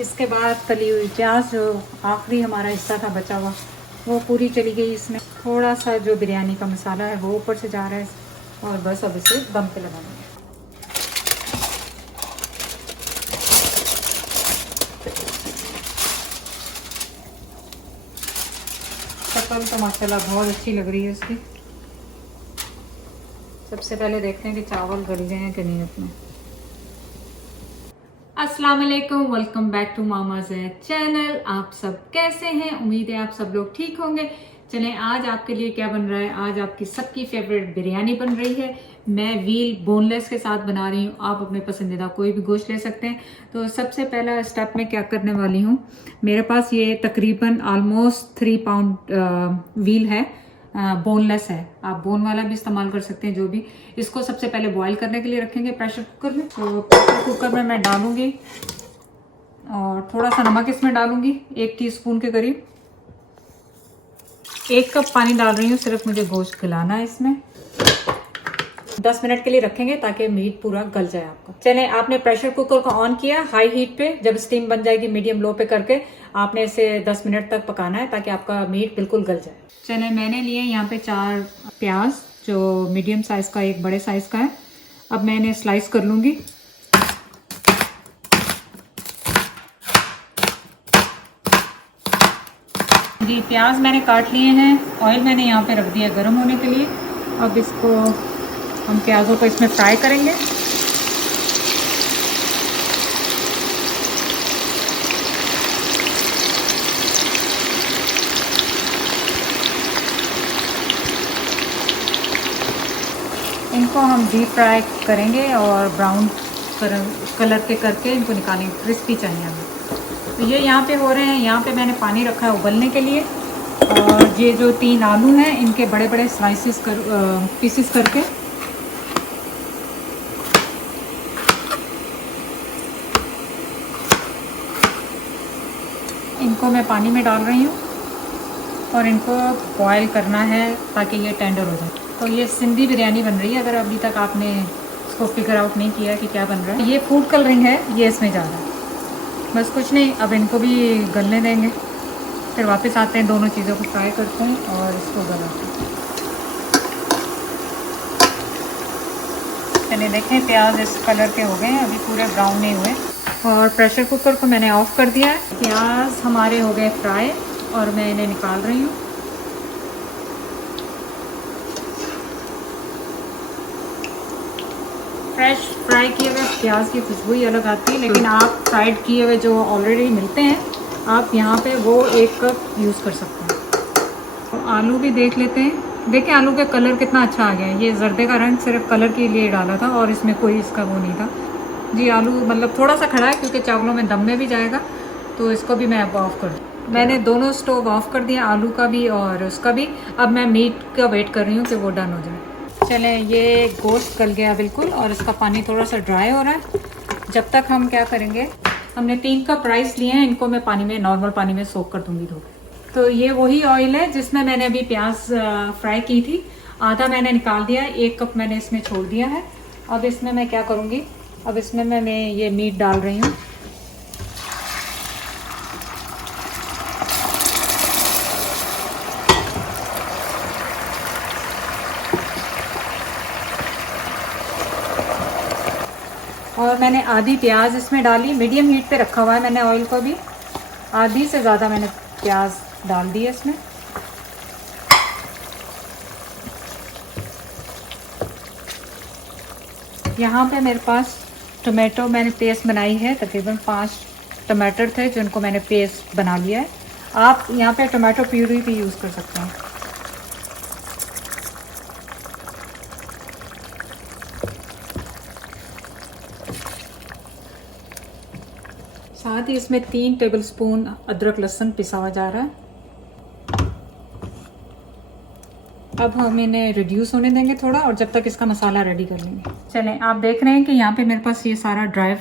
इसके बाद तली हुई प्याज, जो आखिरी हमारा हिस्सा था बचा हुआ, वो पूरी चली गई इसमें। थोड़ा सा जो बिरयानी का मसाला है वो ऊपर से जा रहा है और बस अब इसे दम पे लगा देंगे। शक्ल तो माशाल्लाह बहुत अच्छी लग रही है इसकी। सबसे पहले देखते हैं कि चावल गल गए हैं कि नहीं अपने। अस्सलाम वालेकुम, welcome back to Mama Zaid channel. आप सब कैसे हैं? उम्मीद है आप सब लोग ठीक होंगे। चलें, आज आपके लिए क्या बन रहा है। आज आपकी सबकी फेवरेट बिरयानी बन रही है। मैं व्हील बोनलेस के साथ बना रही हूँ। आप अपने पसंदीदा कोई भी गोश्त ले सकते हैं। तो सबसे पहला स्टेप मैं क्या करने वाली हूँ, मेरे पास ये तकरीबन ऑलमोस्ट 3 पाउंड व्हील है, बोनलेस है। आप बोन वाला भी इस्तेमाल कर सकते हैं, जो भी। इसको सबसे पहले बॉईल करने के लिए रखेंगे प्रेशर कुकर में। तो प्रेशर कुकर में मैं डालूंगी और थोड़ा सा नमक इसमें डालूंगी, 1 टीस्पून के करीब। 1 कप पानी डाल रही हूँ, सिर्फ मुझे गोश्त गलाना है इसमें। 10 मिनट के लिए रखेंगे ताकि मीट पूरा गल जाए आपका। चलें, आपने प्रेशर कुकर को ऑन किया हाई हीट पे। जब स्टीम बन जाएगी मीडियम लो पे करके आपने इसे 10 मिनट तक पकाना है ताकि आपका मीट बिल्कुल गल जाए। चलें, मैंने लिए यहाँ पे 4 प्याज, जो मीडियम साइज का, एक बड़े साइज का है। अब मैं इन्हें स्लाइस कर लूंगी। जी, प्याज मैंने काट लिए हैं। ऑयल मैंने यहाँ पे रख दिया गर्म होने के लिए। अब इसको हम प्याजों को इसमें फ्राई करेंगे। इनको हम डीप फ्राई करेंगे और ब्राउन कलर के करके इनको निकालेंगे। क्रिस्पी चाहिए हमें। तो ये यहाँ पे हो रहे हैं। यहाँ पे मैंने पानी रखा है उबलने के लिए। और ये जो 3 आलू हैं इनके बड़े बड़े स्लाइसिस पीसेस करके इनको मैं पानी में डाल रही हूँ और इनको बॉयल करना है ताकि ये टेंडर हो जाए। तो ये सिंधी बिरयानी बन रही है, अगर अभी तक आपने इसको फिगर आउट नहीं किया कि क्या बन रहा है। ये फूड कलरिंग है, ये इसमें जा रहा है। बस कुछ नहीं, अब इनको भी गलने देंगे, फिर वापस आते हैं, दोनों चीज़ों को फ्राई करते हैं और इसको गलाते हैं। चलिए देखें, प्याज इस कलर के हो गए हैं, अभी पूरे ब्राउन नहीं हुए। और प्रेशर कुकर को मैंने ऑफ़ कर दिया है। प्याज हमारे हो गए फ्राई और मैं इन्हें निकाल रही हूँ। फ्रेश फ्राई किए हुए प्याज की खुशबू ही अलग आती है, लेकिन आप फ्राइड किए हुए जो ऑलरेडी मिलते हैं, आप यहाँ पे वो 1 कप यूज़ कर सकते हैं। तो आलू भी देख लेते हैं। देखिए आलू का कलर कितना अच्छा आ गया है। ये जर्दे का रंग सिर्फ कलर के लिए डाला था और इसमें कोई इसका वो नहीं था। जी, आलू मतलब थोड़ा सा खड़ा है क्योंकि चावलों में दम में भी जाएगा। तो इसको भी मैं अब ऑफ़ कर दूँ। मैंने दोनों स्टोव ऑफ़ कर दिया, आलू का भी और उसका भी। अब मैं मीट का वेट कर रही हूँ कि वो डन हो जाए। चलें, ये गोश्त गल गया बिल्कुल और इसका पानी थोड़ा सा ड्राई हो रहा है। जब तक हम क्या करेंगे, हमने 3 कप राइस लिए हैं, इनको मैं पानी में, नॉर्मल पानी में सोक कर दूंगी धो। तो ये वही ऑयल है जिसमें मैंने अभी प्याज फ्राई की थी। आधा मैंने निकाल दिया, 1 कप मैंने इसमें छोड़ दिया है। अब इसमें मैं क्या करूँगी, अब इसमें मैं ये मीट डाल रही हूँ। और मैंने आधी प्याज इसमें डाली, मीडियम हीट पे रखा हुआ है मैंने ऑयल को भी। आधी से ज़्यादा मैंने प्याज डाल दी है इसमें। यहाँ पे मेरे पास टमाटो मैंने पेस्ट बनाई है, तकरीबन 5 टमाटर थे जिनको मैंने पेस्ट बना लिया है। आप यहाँ पे टमाटो प्यूरी भी यूज़ कर सकते हैं। साथ ही इसमें 3 टेबलस्पून अदरक लहसुन पिसा हुआ जा रहा है। अब हम इन्हें रिड्यूस होने देंगे थोड़ा, और जब तक इसका मसाला रेडी कर लेंगे। चलें, आप देख रहे हैं कि यहाँ पे मेरे पास ये सारा ड्राई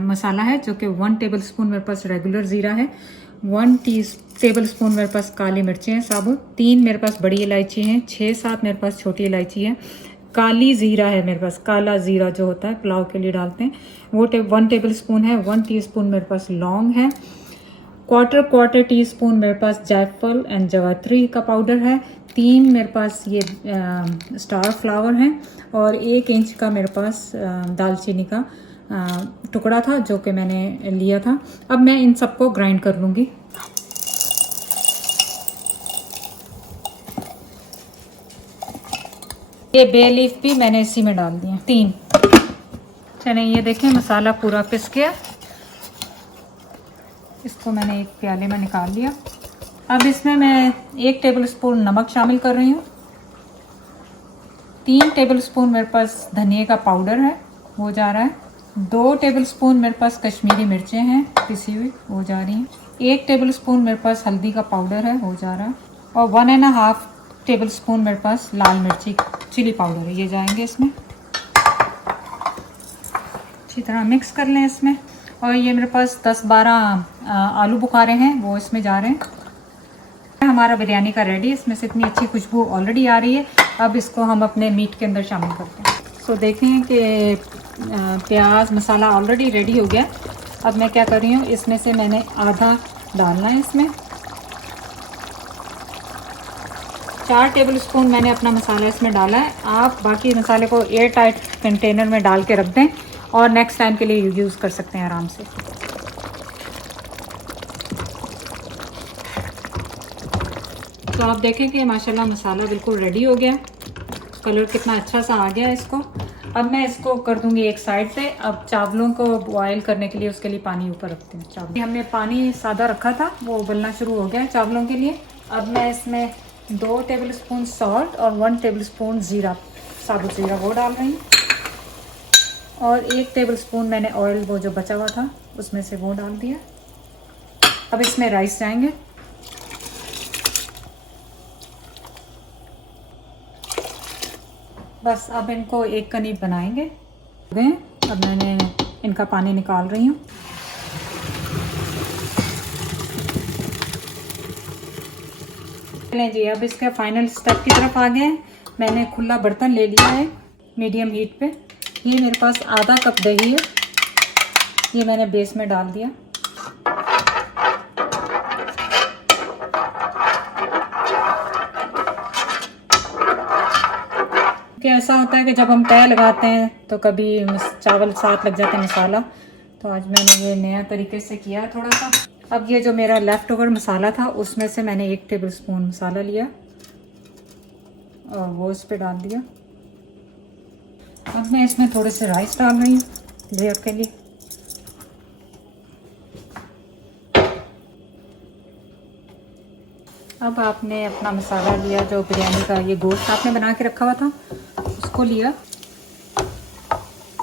मसाला है, जो कि 1 टेबलस्पून मेरे पास रेगुलर ज़ीरा है, 1 टेबलस्पून मेरे पास काली मिर्चें हैं साबुत, 3 मेरे पास बड़ी इलायची हैं, 6-7 मेरे पास छोटी इलायची है, काली ज़ीरा है मेरे पास, काला ज़ीरा जो होता है पुलाव के लिए डालते हैं वो 1 टेबल स्पून है। 1 टीस्पून मेरे पास लौंग है। क्वार्टर टीस्पून मेरे पास जायफल एंड जवात्री का पाउडर है। 3 मेरे पास ये स्टार फ्लावर है और 1 इंच का मेरे पास दालचीनी का टुकड़ा था जो कि मैंने लिया था। अब मैं इन सबको ग्राइंड कर लूँगी। ये बे लीफ भी मैंने इसी में डाल दिया 3। चलिए ये देखें मसाला पूरा पिस गया। इसको मैंने एक प्याले में निकाल लिया। अब इसमें मैं 1 टेबल स्पून नमक शामिल कर रही हूँ। 3 टेबल स्पून मेरे पास धनिया का पाउडर है, वो जा रहा है। 2 टेबल स्पून मेरे पास कश्मीरी मिर्चें हैं पिसी हुई, वो जा रही हैं। 1 टेबल स्पून मेरे पास हल्दी का पाउडर है, वो जा रहा है। और 1.5 टेबल स्पून मेरे पास लाल मिर्ची चिली पाउडर है, ये जाएंगे इसमें। अच्छी तरह मिक्स कर लें इसमें। और ये मेरे पास 10-12 आलू बुखारे हैं, वो इसमें जा रहे हैं। हमारा बिरयानी का रेडी है। इसमें से इतनी अच्छी खुशबू ऑलरेडी आ रही है। अब इसको हम अपने मीट के अंदर शामिल करते हैं। सो देखें कि प्याज मसाला ऑलरेडी रेडी हो गया। अब मैं क्या कर रही हूँ, इसमें से मैंने आधा डालना है इसमें। 4 टेबल स्पून मैंने अपना मसाला इसमें डाला है। आप बाकी मसाले को एयर टाइट कंटेनर में डाल के रख दें और नेक्स्ट टाइम के लिए यूज़ कर सकते हैं आराम से। तो आप देखें कि माशाल्लाह मसाला बिल्कुल रेडी हो गया। कलर कितना अच्छा सा आ गया इसको। अब मैं इसको कर दूंगी एक साइड पे। अब चावलों को बॉयल करने के लिए उसके लिए पानी ऊपर रखती हूँ। चावल हमने पानी सादा रखा था, वो उबलना शुरू हो गया है चावलों के लिए। अब मैं इसमें 2 टेबल स्पून सॉल्ट और 1 टेबल स्पून ज़ीरा, साबुत ज़ीरा वो डाल रही हूँ। और 1 टेबल स्पून मैंने ऑयल वो जो बचा हुआ था उसमें से वो डाल दिया। अब इसमें राइस जाएंगे। बस अब इनको एक कनीब बनाएंगे। अब मैंने इनका पानी निकाल रही हूँ। जी अब इसका फाइनल स्टेप की तरफ आ गए। मैंने खुला बर्तन ले लिया है मीडियम हीट पे। ये मेरे पास आधा कप दही है, ये मैंने बेस में डाल दिया। कि ऐसा होता है कि जब हम तय लगाते हैं तो कभी चावल साथ लग जाते हैं मसाला, तो आज मैंने ये नया तरीके से किया है थोड़ा सा। अब ये जो मेरा लेफ़्ट ओवर मसाला था उसमें से मैंने 1 टेबल स्पून मसाला लिया और वो इस पे डाल दिया। अब मैं इसमें थोड़े से राइस डाल रही हूँ लेयर के लिए। अब आपने अपना मसाला लिया, जो बिरयानी का ये गोश्त आपने बना के रखा हुआ था उसको लिया।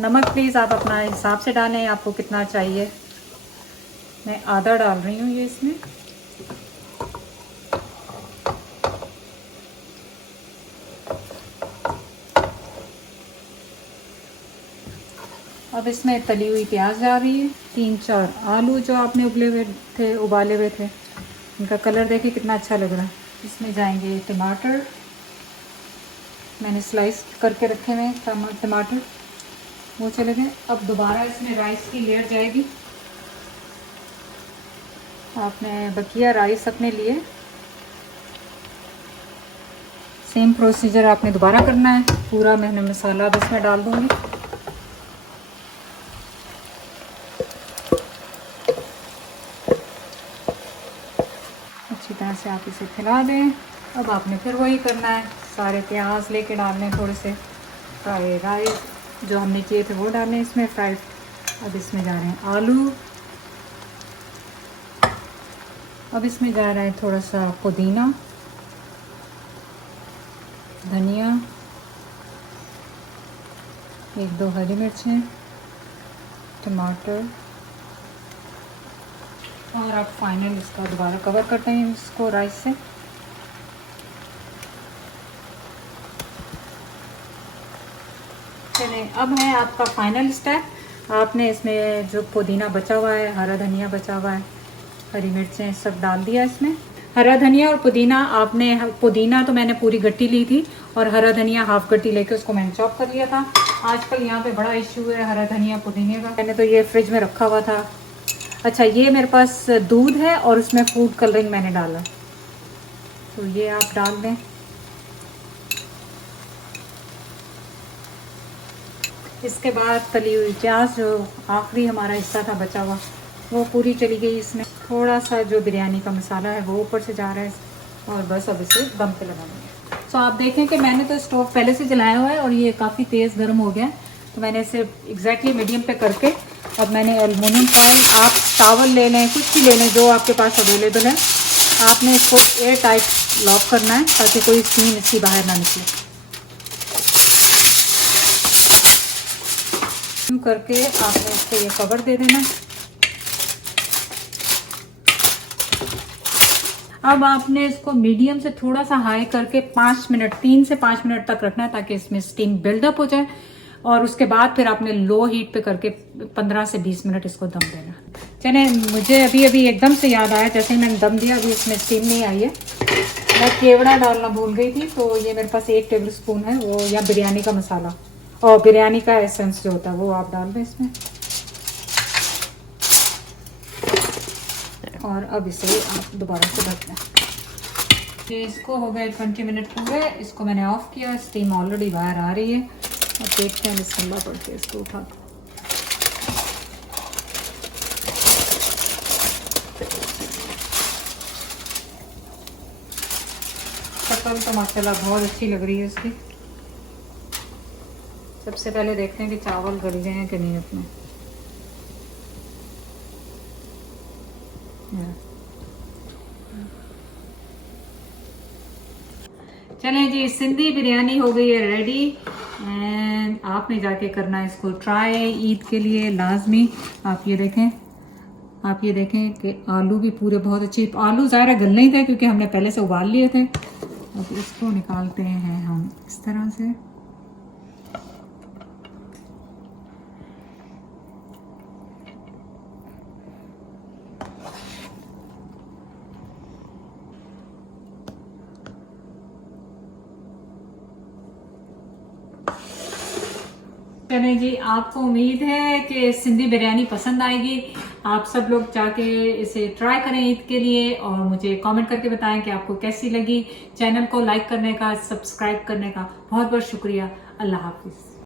नमक प्लीज़ आप अपना हिसाब से डालें, आपको कितना चाहिए। मैं आधा डाल रही हूँ ये इसमें। अब इसमें तली हुई प्याज जा रही है। 3-4 आलू जो आपने उबाले हुए थे, इनका कलर देखिए कितना अच्छा लग रहा है। इसमें जाएंगे टमाटर, मैंने स्लाइस करके रखे हुए टमाटर, वो चले गए। अब दोबारा इसमें राइस की लेयर जाएगी। आपने बकिया राइस अपने लिए सेम प्रोसीजर आपने दोबारा करना है। पूरा मैंने मसाला अब इसमें डाल दूंगी। अच्छी तरह से आप इसे फैला दें। अब आपने फिर वही करना है, सारे प्याज लेके डालने, थोड़े से फ्राई राइस जो हमने किए थे वो डालने इसमें फ्राइड। अब इसमें जा रहे हैं आलू। अब इसमें जा रहा है थोड़ा सा पुदीना, धनिया, 1-2 हरी मिर्चें, टमाटर। और अब फाइनल इसका दोबारा कवर करते हैं इसको राइस से। चलिए अब है आपका फाइनल स्टेप। आपने इसमें जो पुदीना बचा हुआ है, हरा धनिया बचा हुआ है, हरी मिर्चें सब डाल दिया इसमें। हरा धनिया और पुदीना, आपने पुदीना तो मैंने पूरी गट्टी ली थी और हरा धनिया हाफ गट्टी लेके उसको मैंने चॉप कर लिया था। आजकल यहाँ पे बड़ा इश्यू है हरा धनिया पुदीने का। मैंने तो ये फ्रिज में रखा हुआ था। अच्छा, ये मेरे पास दूध है और उसमें फूड कलरिंग मैंने डाला, तो ये आप डाल दें। इसके बाद तली हुई प्याज, जो आखिरी हमारा हिस्सा था बचा हुआ, वो पूरी चली गई इसमें। थोड़ा सा जो बिरयानी का मसाला है वो ऊपर से जा रहा है और बस अब इसे दम पे लगा देंगे। तो आप देखें कि मैंने तो स्टोव पहले से जलाया हुआ है और ये काफ़ी तेज़ गर्म हो गया, तो मैंने इसे एग्जैक्टली मीडियम पे करके अब मैंने एल्युमिनियम फॉयल, आप टावल ले लें, कुछ भी ले लें जो आपके पास अवेलेबल है, आपने इसको एयर टाइट लॉक करना है ताकि कोई स्टीम इसकी बाहर ना निकले। करके आपने इसको ये कवर दे देना। अब आपने इसको मीडियम से थोड़ा सा हाई करके 5 मिनट, 3 से 5 मिनट तक रखना है ताकि इसमें स्टीम बिल्डअप हो जाए, और उसके बाद फिर आपने लो हीट पे करके 15 से 20 मिनट इसको दम देना। चलिए, मुझे अभी एकदम से याद आया, जैसे ही मैंने दम दिया अभी इसमें स्टीम नहीं आई है, मैं केवड़ा डालना भूल गई थी। तो ये मेरे पास 1 टेबल स्पून है वो, या बिरयानी का मसाला और बिरयानी का एसेंस जो होता है वो आप डाल दें इसमें। और अब इसे आप दोबारा से ढक दें। ये इसको हो गए 20 मिनट पूरे, इसको मैंने ऑफ किया, स्टीम ऑलरेडी बाहर आ रही है। अब देखते हैं बिस्मिल्लाह पढ़ के इसको उठा। शक्ल तो माशाल्लाह बहुत अच्छी लग रही है इसकी। सबसे पहले देखते हैं कि चावल गल गए हैं कि नहीं अपने। चलें जी, सिंधी बिरयानी हो गई है रेडी, एंड आपने जाके करना है इसको ट्राई ईद के लिए लाजमी। आप ये देखें कि आलू भी पूरे बहुत अच्छे, आलू ज़ाहिर गल नहीं थे क्योंकि हमने पहले से उबाल लिए थे। अब इसको निकालते हैं हम इस तरह से। चलें जी, आपको उम्मीद है कि सिंधी बिरयानी पसंद आएगी। आप सब लोग जाके इसे ट्राई करें ईद के लिए और मुझे कमेंट करके बताएं कि आपको कैसी लगी। चैनल को लाइक करने का, सब्सक्राइब करने का बहुत बहुत शुक्रिया। अल्लाह हाफिज़।